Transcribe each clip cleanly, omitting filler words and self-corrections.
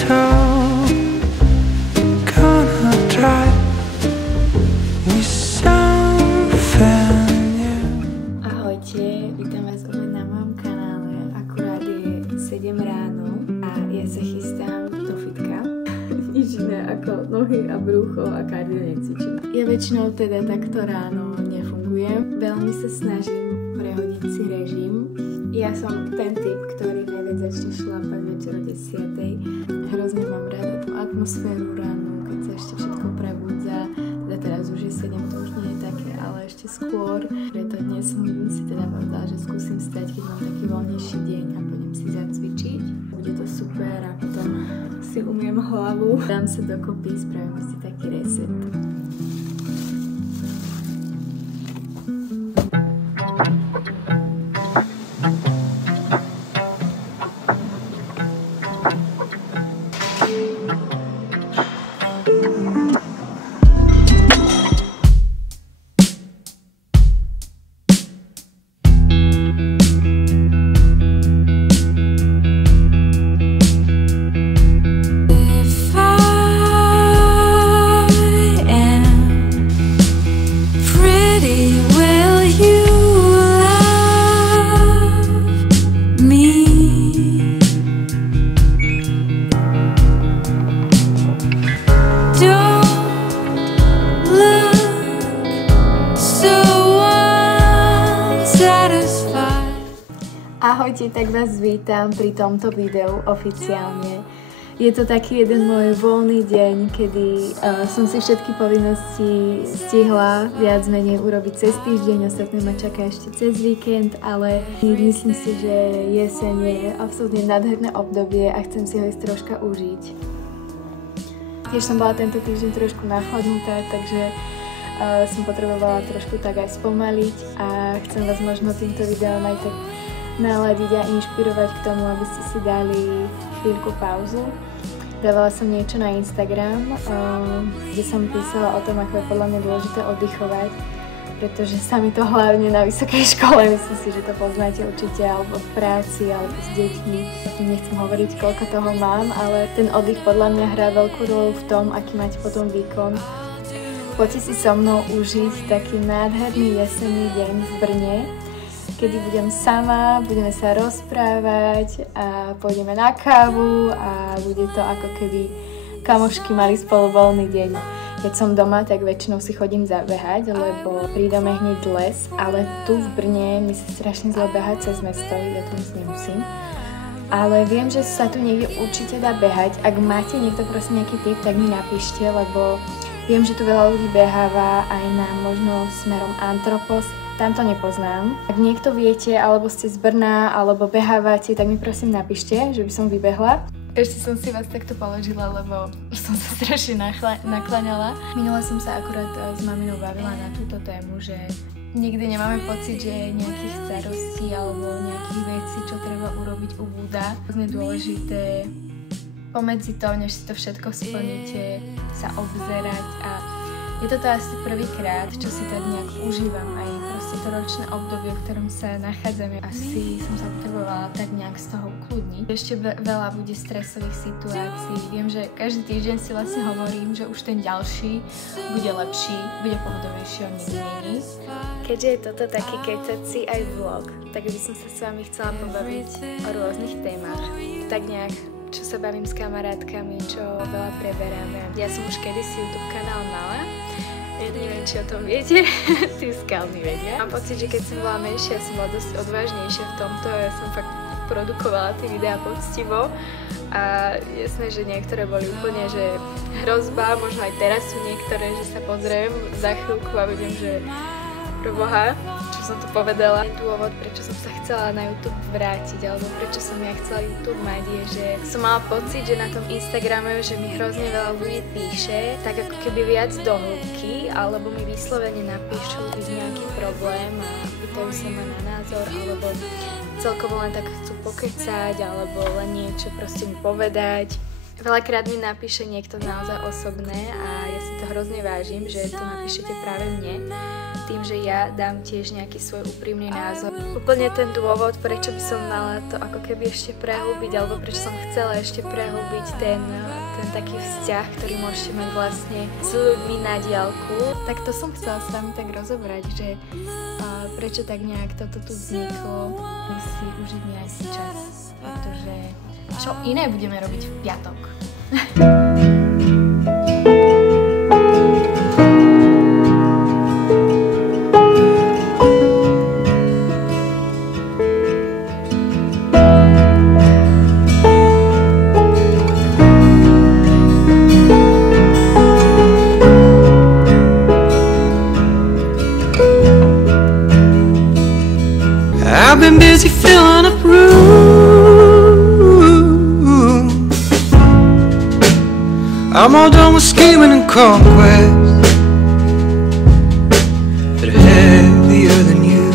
tall, gonna try. We sound familiar. Ahojte, vítam vás opäť na mojom kanále. Akurát je 7 ráno a ja sa chystám do fitka. Nič iné ako nohy a brúcho a kardio necvičím. Ja väčšinou teda takto ráno nefungujem. Veľmi sa snažím prehodiť si režim. Ja som ten typ, ktorý najviac začne šlapať večer o 10. Hrozne mám rada tú atmosféru ráno, keď sa ešte všetko prebudza. Teda teraz už je 7, to už nie je také, ale ešte skôr. Preto dnes som si teda povedala, že skúsim stať, keď mám taký voľnejší deň a pôjdem si zacvičiť. Bude to super a potom si umiem hlavu. Dám sa dokopy, spravím si taký reset. Ahojte, tak vás vítam pri tomto videu oficiálne. Je to taký jeden môj voľný deň, kedy som si všetky povinnosti stihla viac menej urobiť cez týždeň, ostatné ma čaká ešte cez víkend, ale myslím si, že jeseň je absolútne nádherné obdobie a chcem si ho ísť troška užiť. Tiež som bola tento týždeň trošku nachladnutá, takže som potrebovala trošku tak aj spomaliť a chcem vás možno týmto videom aj tak naladiť a inšpirovať k tomu, aby ste si dali chvíľku pauzu. Dávala som niečo na Instagram, kde som písala o tom, ako je podľa mňa dôležité oddychovať, pretože sa mi to hlavne na vysokej škole, myslím si, že to poznáte určite, alebo v práci, alebo s deťmi. Nechcem hovoriť, koľko toho mám, ale ten oddych podľa mňa hrá veľkú rolu v tom, aký máte potom výkon. Poďte si so mnou užiť taký nádherný jesenný deň v Brne, kedy budem sama, budeme sa rozprávať a pôjdeme na kávu a bude to ako keby kamošky mali spolu voľný deň. Keď som doma, tak väčšinou si chodím zabehať, lebo pri dome hneď les, ale tu v Brne mi sa strašne zle behať cez mesto, ja tu nic nemusím. Ale viem, že sa tu niekde určite dá behať. Ak máte niekto prosím nejaký tip, tak mi napíšte, lebo viem, že tu veľa ľudí beháva aj na možno smerom Antropos. Tam to nepoznám. Ak niekto viete, alebo ste z Brna, alebo behávate, tak mi prosím napíšte, že by som vybehla. Ešte som si vás takto položila, lebo som sa strašne nakláňala. Minule som sa akurát s maminou bavila na túto tému, že nikdy nemáme pocit, že nejakých starostí alebo nejakých vecí, čo treba urobiť, ubúda. Je dôležité pomedzi to, než si to všetko splníte, sa obzerať a je to asi prvýkrát, čo si tak nejak užívam aj proste to ročné obdobie, v ktorom sa nachádzame. Asi som sa potrebovala tak nejak z toho ukludniť. Ešte veľa bude stresových situácií. Viem, že každý týždeň si vlastne hovorím, že už ten ďalší bude lepší, bude pohodovejší, on nikdy není. Keďže je toto taký kecací aj vlog, tak by som sa s vami chcela pobaviť o rôznych témach. Tak nejak čo sa bavím s kamarátkami, čo veľa preberáme. Ja som už kedysi YouTube kanál mala, ja neviem, či o tom viete, tí skalní vedia. Mám pocit, že keď som bola menšia, som bola dosť odvážnejšia v tomto, ja som fakt produkovala tie videá poctivo a jasné, že niektoré boli úplne, že hrozba, možno aj teraz sú niektoré, že sa pozriem za chvíľku a vidím, že proboha, čo som tu povedala. Dôvod, prečo som sa chcela na YouTube vrátiť, alebo prečo som ja chcela YouTube mať, je, že som mala pocit, že na tom Instagrame, že mi hrozne veľa ľudí píše, tak ako keby viac do hĺbky, alebo mi vyslovene napíšu nejaký problém a pýtajú sa ma na názor, alebo celkovo len tak chcú pokecať, alebo len niečo proste mi povedať. Veľakrát mi napíše niekto naozaj osobné a ja si to hrozne vážim, že to napíšete práve mne. tým, že ja dám tiež nejaký svoj úprimný názor. Úplne ten dôvod, prečo by som mala to ako keby ešte prehlúbiť, alebo prečo som chcela ešte prehlúbiť ten taký vzťah, ktorý môžete mať vlastne s ľuďmi na diaľku, tak to som chcela s vami tak rozobrať, že prečo tak nejak toto tu vzniklo, si užiť nejaký čas, pretože čo iné budeme robiť v piatok. I've been busy filling up rooms. I'm all done with scheming and conquest that are heavier than you.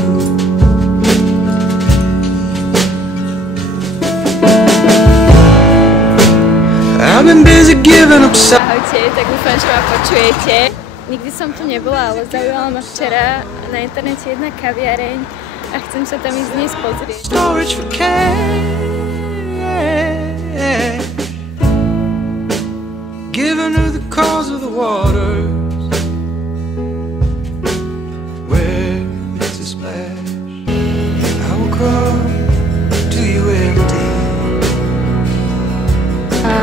I've been busy giving up. Ahojte, tak dúfam, že ma počujete. Nikdy som tu nebola, ale zaujala ma včera na internete jedna kaviareň a chcem sa tam ísť dnes pozrieť. Storage for cash, given her the cause of the waters, where it's a splash. I will come to you empty.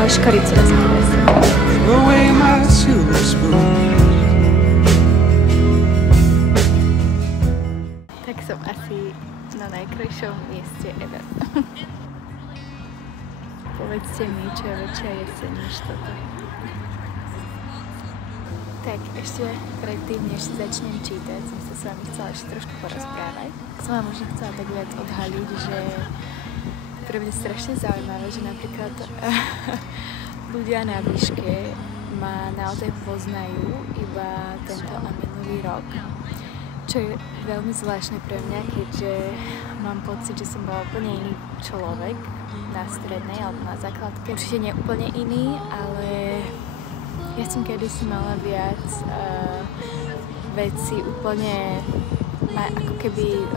Škoricu rozpomysl. Throw away my silver spoon. Tak som asi na najkrajšom mieste ever. Povedzte mi, čo je väčšia jeseň než toto. Tak ešte predtým, než si začnem čítať, som sa s vami chcela ešte trošku porozprávať. Som vám možno chcela tak viac odhaliť, že pre mňa strašne zaujímavé, že napríklad ľudia na výške ma naozaj poznajú iba tento a minulý rok. Čo je veľmi zvláštne pre mňa, keďže mám pocit, že som bola úplne iný človek na strednej alebo na základke. Určite nie úplne iný, ale ja som kedysi mala viac veci úplne ma ako keby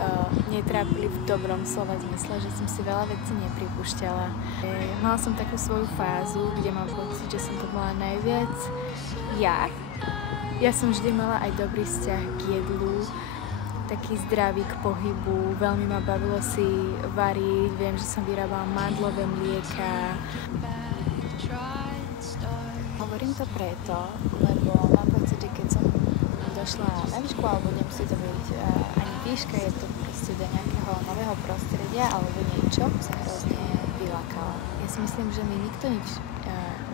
netrápili v dobrom slova zmysle, že som si veľa vecí nepripúšťala. Mala som takú svoju fázu, kde mám pocit, že som to bola najviac ja. Ja som vždy mala aj dobrý vzťah k jedlu, taký zdravý k pohybu, veľmi ma bavilo si variť, viem, že som vyrábala mandlové mlieka. Hovorím to preto, lebo mám pocit, že keď som došla na výšku, alebo nemusí to byť ani výška, je to proste do nejakého nového prostredia alebo niečo, sa hrozne vylákala. Ja si myslím, že mi nikto nič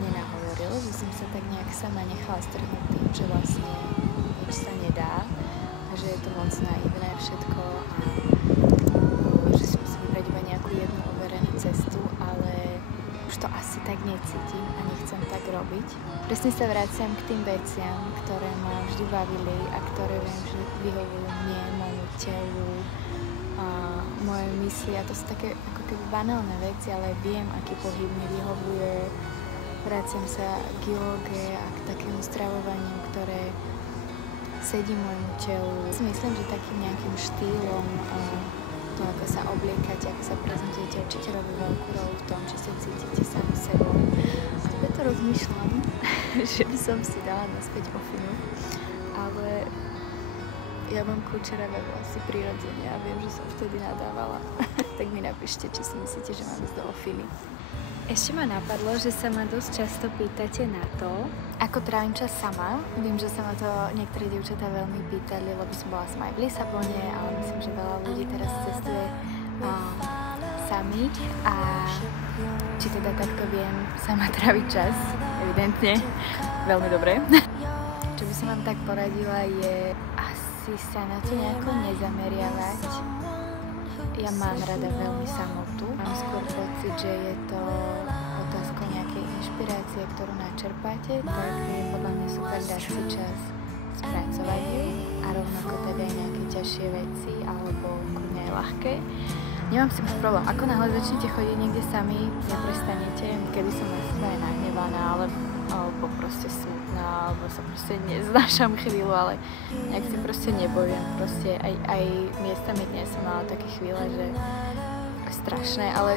nenahovoril, že som sa tak nejak sama nechala strhnúť tým, že vlastne nič sa nedá, že je to moc naivné všetko a že si musím vybrať iba nejakú jednu overenú cestu, ale už to asi tak necítim a nechcem tak robiť. Presne sa vraciam k tým veciam, ktoré ma vždy bavili a ktoré viem, že vyhovujú mne, môjmu telu a moje mysli. A to sú také ako keby banálne veci, ale viem, aký pohyb mi vyhovuje. Vraciam sa k joge a k takému stravovaniu, ktoré sedí môjmu telu. Myslím, že takým nejakým štýlom to, ako sa obliekate, ako sa prezentujete, určite robí veľkú rolu v tom, či sa cítite sami sebou. A preto rozmýšľam, že by som si dala naspäť ofinu, ale ja mám kučeravé vlasy prirodzene a viem, že som vtedy nadávala. Tak mi napíšte, či si myslíte, že mám ísť do ofiny. Ešte ma napadlo, že sa ma dosť často pýtate na to, ako trávim čas sama. Viem, že sa ma to niektorí dievčatá veľmi pýtali, lebo som bola sama aj v Lisabone, ale myslím, že veľa ľudí teraz cestuje sami a či teda takto viem sama tráviť čas, evidentne, veľmi dobre. Čo by som vám tak poradila je asi sa na to nejako nezameriavať. Ja mám rada veľmi samotu. Mám skôr pocit, že je to otázka nejakej inšpirácie, ktorú načerpáte, tak je podľa mňa super dať si čas spracovať ju a rovnako teda aj nejaké ťažšie veci alebo kľudne aj ľahké. Nemám si už problém. Ako náhle začnete chodiť niekde sami, neprestanete, kedy som na seba aj nahnevaná, ale alebo proste smutná, alebo sa proste neznášam chvíľu, ale nejak si proste nebojujem. Proste aj miestami dnes som mala také chvíle, že strašné, ale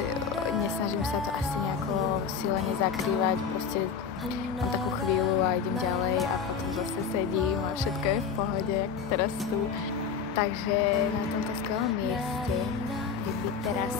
nesnažím sa to asi nejako silene zakrývať, proste mám takú chvíľu a idem ďalej a potom zase sedím a všetko je v pohode, ako teraz tu. Takže na tomto skvelom mieste, kde by teraz